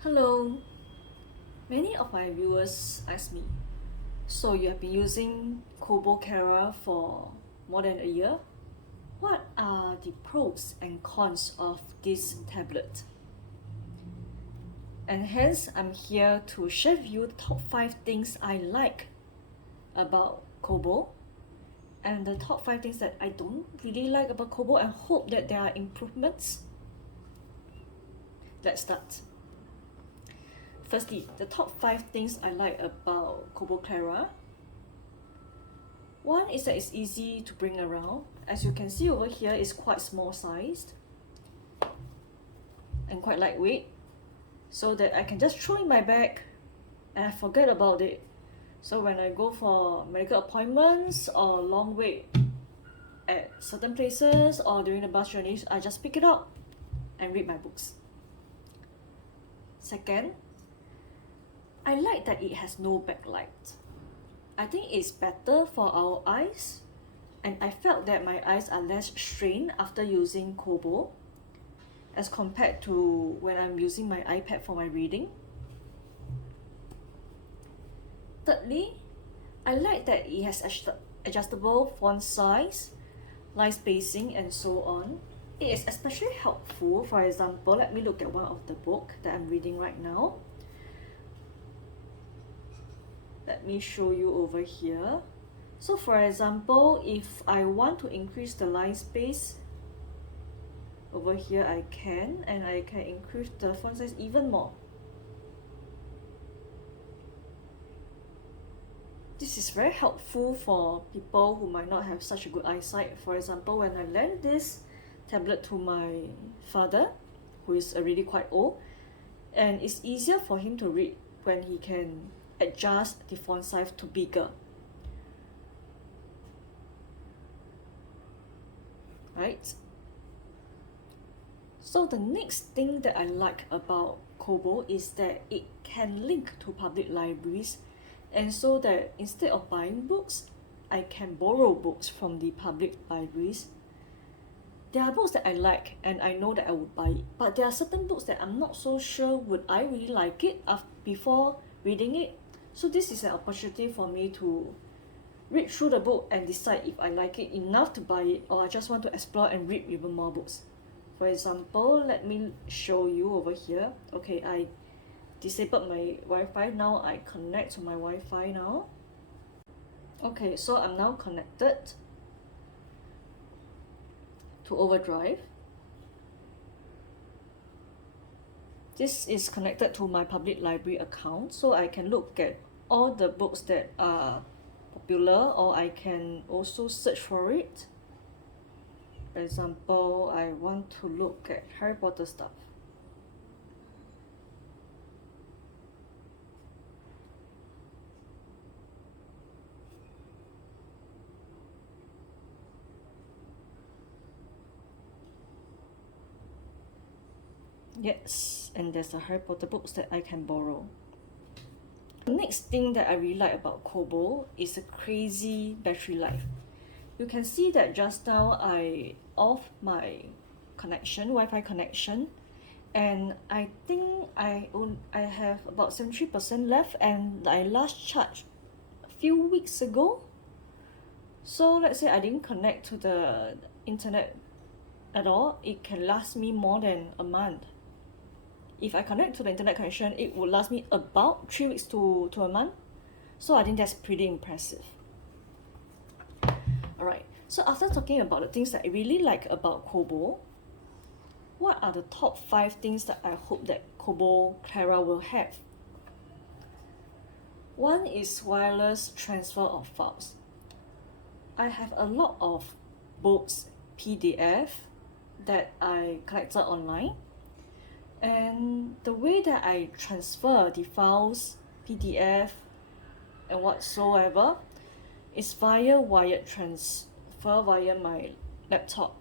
Hello. Many of my viewers ask me, so you have been using Kobo Clara for more than a year? What are the pros and cons of this tablet? And hence, I'm here to share with you the top 5 things I like about Kobo and the top 5 things that I don't really like about Kobo and hope that there are improvements. Let's start. Firstly, the top 5 things I like about Kobo Clara. One is that it's easy to bring around. As you can see over here, it's quite small sized and quite lightweight, so that I can just throw in my bag and I forget about it. So when I go for medical appointments or long wait at certain places or during the bus journeys, I just pick it up and read my books. Second, I like that it has no backlight. I think it's better for our eyes, and I felt that my eyes are less strained after using Kobo as compared to when I'm using my iPad for my reading. Thirdly, I like that it has adjustable font size, line spacing, and so on. It is especially helpful. For example, let me look at one of the book that I'm reading right now. Let me show you over here. So for example, if I want to increase the line space over here, I can, and I can increase the font size even more. This is very helpful for people who might not have such a good eyesight. For example, when I lend this tablet to my father, who is already quite old, and it's easier for him to read when he can adjust the font size to bigger. Right? So the next thing that I like about Kobo is that it can link to public libraries, and so that instead of buying books, I can borrow books from the public libraries. There are books that I like and I know that I would buy it, but there are certain books that I'm not so sure would I really like it before reading it. So this is an opportunity for me to read through the book and decide if I like it enough to buy it, or I just want to explore and read even more books. For example, let me show you over here. Okay, I disabled my Wi-Fi. Now I connect to my Wi-Fi now. Okay, so I'm now connected to Overdrive. This is connected to my public library account, so I can look at all the books that are popular, or I can also search for it. For example, I want to look at Harry Potter stuff. Yes, and there's the Harry Potter books that I can borrow. The next thing that I really like about Kobo is a crazy battery life. You can see that just now I off my connection, Wi-Fi connection, and I think I have about 73% left, and I last charged a few weeks ago. So let's say I didn't connect to the internet at all, it can last me more than a month. If I connect to the internet connection, it would last me about 3 weeks to a month. So I think that's pretty impressive. Alright, so after talking about the things that I really like about Kobo, what are the top 5 things that I hope that Kobo Clara will have? One is wireless transfer of files. I have a lot of books, PDF, that I collected online, and the way that I transfer the files, PDF and whatsoever, is via wired transfer via my laptop.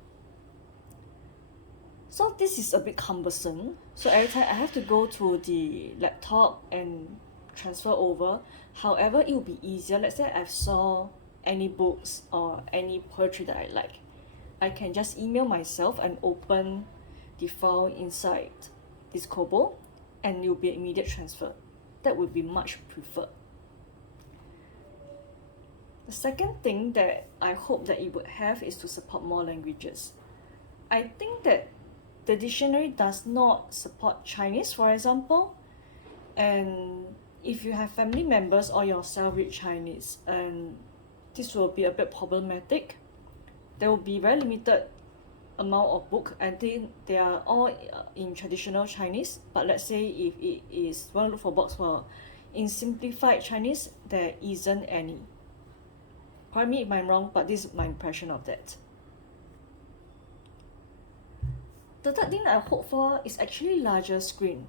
So this is a bit cumbersome, so every time I have to go to the laptop and transfer over. However, it will be easier. Let's say I saw any books or any poetry that I like, I can just email myself and open the file inside this Kobo, and it will be immediate transfer. That would be much preferred. The second thing that I hope that it would have is to support more languages. I think that the dictionary does not support Chinese, for example, and if you have family members or yourself read Chinese, and this will be a bit problematic. There will be very limited amount of book. I think they are all in traditional Chinese, but let's say if it is want to look for books for in simplified Chinese, there isn't any. Pardon me if I'm wrong, but this is my impression of that. The third thing that I hope for is actually larger screen.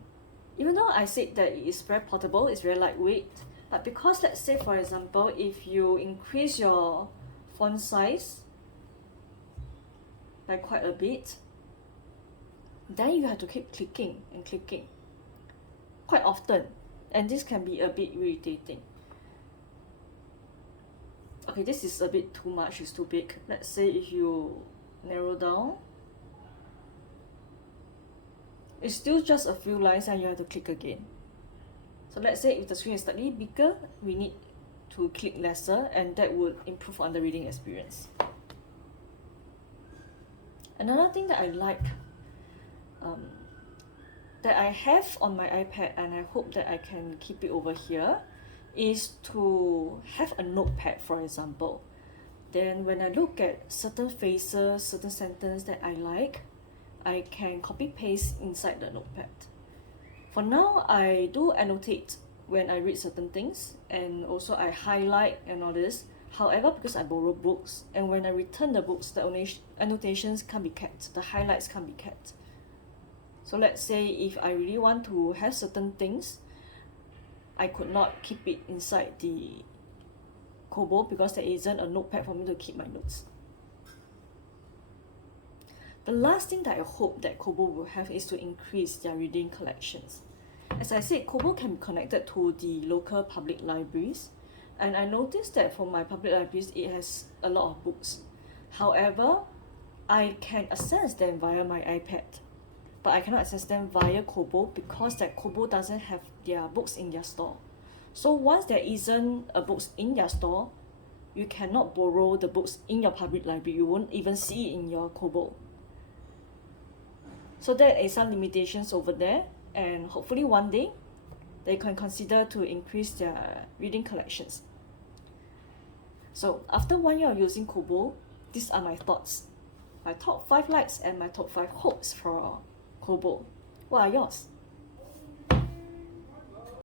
Even though I said that it is very portable, it's very lightweight, but because let's say for example, if you increase your font size by quite a bit, then you have to keep clicking and clicking quite often, and this can be a bit irritating. Okay, this is a bit too much, it's too big. Let's say if you narrow down, it's still just a few lines and you have to click again. So let's say if the screen is slightly bigger, we need to click lesser, and that would improve on the reading experience. Another thing that I like that I have on my iPad, and I hope that I can keep it over here, is to have a notepad, for example. Then when I look at certain phrases, certain sentences that I like, I can copy paste inside the notepad. For now, I do annotate when I read certain things, and also I highlight and all this. However, because I borrow books, and when I return the books, the annotations can't be kept, the highlights can't be kept. So let's say if I really want to have certain things, I could not keep it inside the Kobo because there isn't a notepad for me to keep my notes. The last thing that I hope that Kobo will have is to increase their reading collections. As I said, Kobo can be connected to the local public libraries, and I noticed that for my public libraries, it has a lot of books. However, I can access them via my iPad, but I cannot access them via Kobo because that Kobo doesn't have their books in their store. So once there isn't a books in their store, you cannot borrow the books in your public library. You won't even see it in your Kobo. So there is some limitations over there, and hopefully one day they can consider to increase their reading collections. So after 1 year of using Kobo, these are my thoughts. My top 5 likes and my top 5 hopes for Kobo. What are yours?